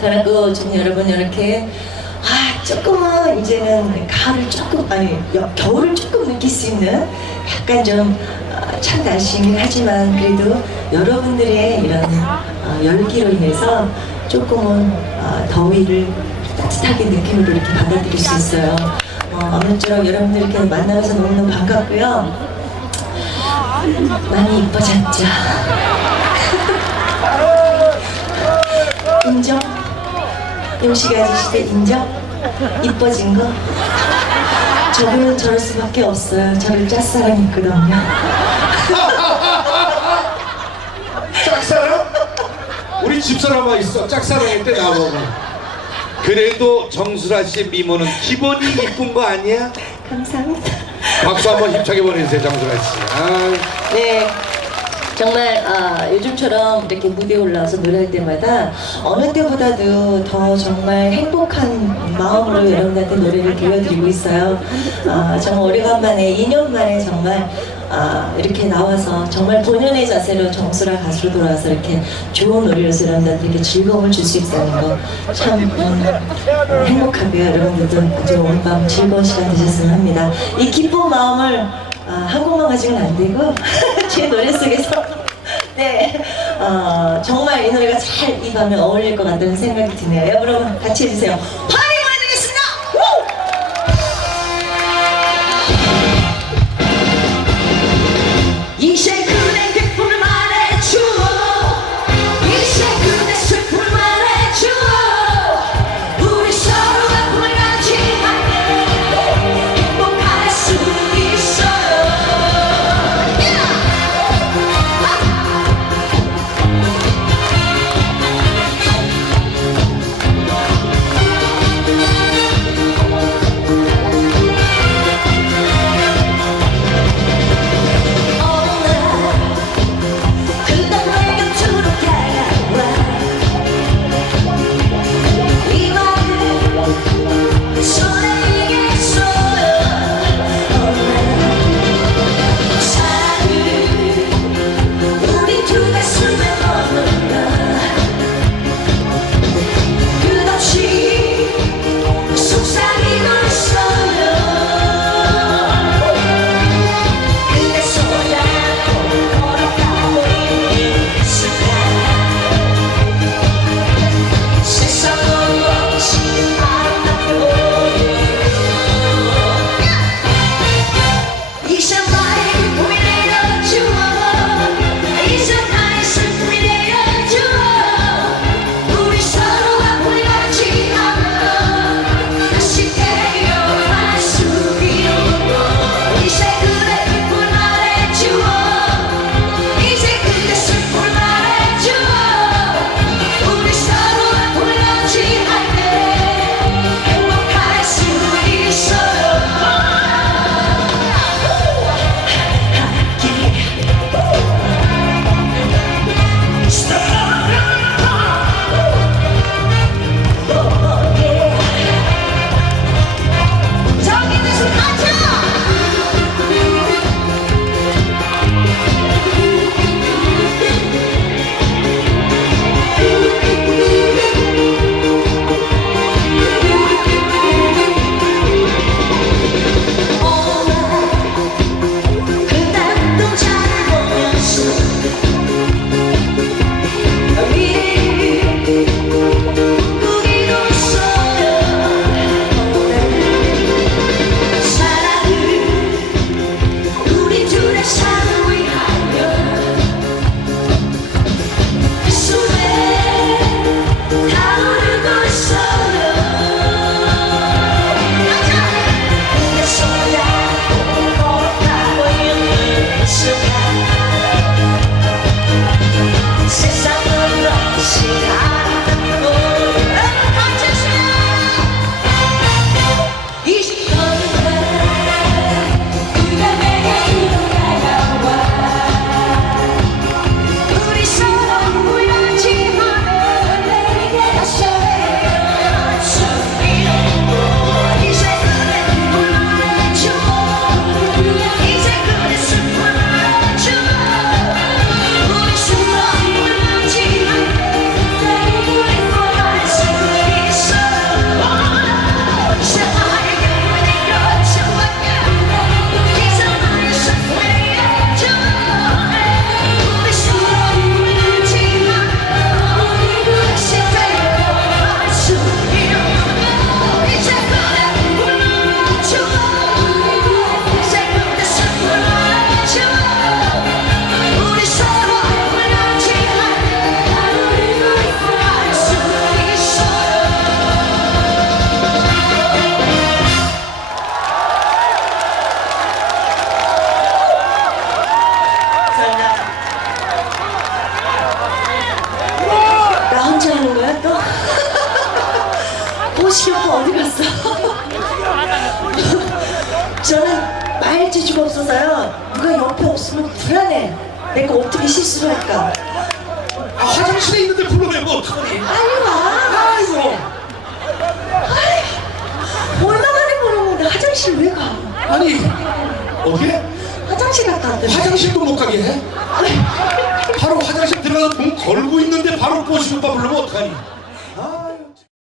그리고 좀 여러분 이렇게 아 조금은 이제는 가을을 조금 아니 여- 겨울을 조금 느낄 수 있는 약간 좀찬 날씨긴 하지만 그래도 여러분들의 이런 어, 열기로 인해서 조금은 어, 더위를 따뜻하게 느낌으로 이렇게 받아들일 수 있어요. 어, 아무쪼록 여러분들 이렇게 만나서 너무너무 반갑고요. 많이 이뻐졌죠. 인정? 용식 아저씨들 인정? 이뻐진 거? 저분은 저럴 수밖에 없어요. 저를 짝사랑했거든요. 짝사랑? 우리 집사람아 있어. 짝사랑할 때 나보고. 그래도 정수라 씨의 미모는 기본이 이쁜 거 아니야? 감사합니다. 박수 한번 힘차게 보내주세요, 정수라 씨. 아, 네. 정말 아, 요즘처럼 이렇게 무대에 올라와서 노래할 때마다 어느 때보다도 더 정말 행복한 마음으로 여러분들한테 노래를 들려드리고 있어요. 아, 정말 오래간만에 2년 만에 정말 아, 이렇게 나와서 정말 본연의 자세로 정수라 가수로 돌아와서 이렇게 좋은 노래를 여러분들한테 이렇게 즐거움을 줄 수 있다는 거참 음, 행복하고요. 여러분들도 아주 오늘 밤 즐거운 시간 되셨으면 합니다. 이 기쁜 마음을 아, 한국만 가지고는 안 되고 제 노래 속에서 네 어, 정말 이 노래가 잘 이 밤에 어울릴 것 같다는 생각이 드네요. 여러분 같이 해주세요. 파리 보시 오빠 어디 갔어? 저는 말 재주가 없어서요. 누가 옆에 없으면 불안해. 내가 어떻게 실수를 할까? 아 화장실에 있는데 불러내면 어떡하니? 빨리 와. 아이고 얼마만에 보는 건데 화장실 왜 가? 아니 어떻게? 화장실 갔다 왔더니. 화장실도 못 가게 해? 바로 화장실 들어가서 문 걸고 있는데 바로 뽀시 오빠 부르면 어떡하니? 아유.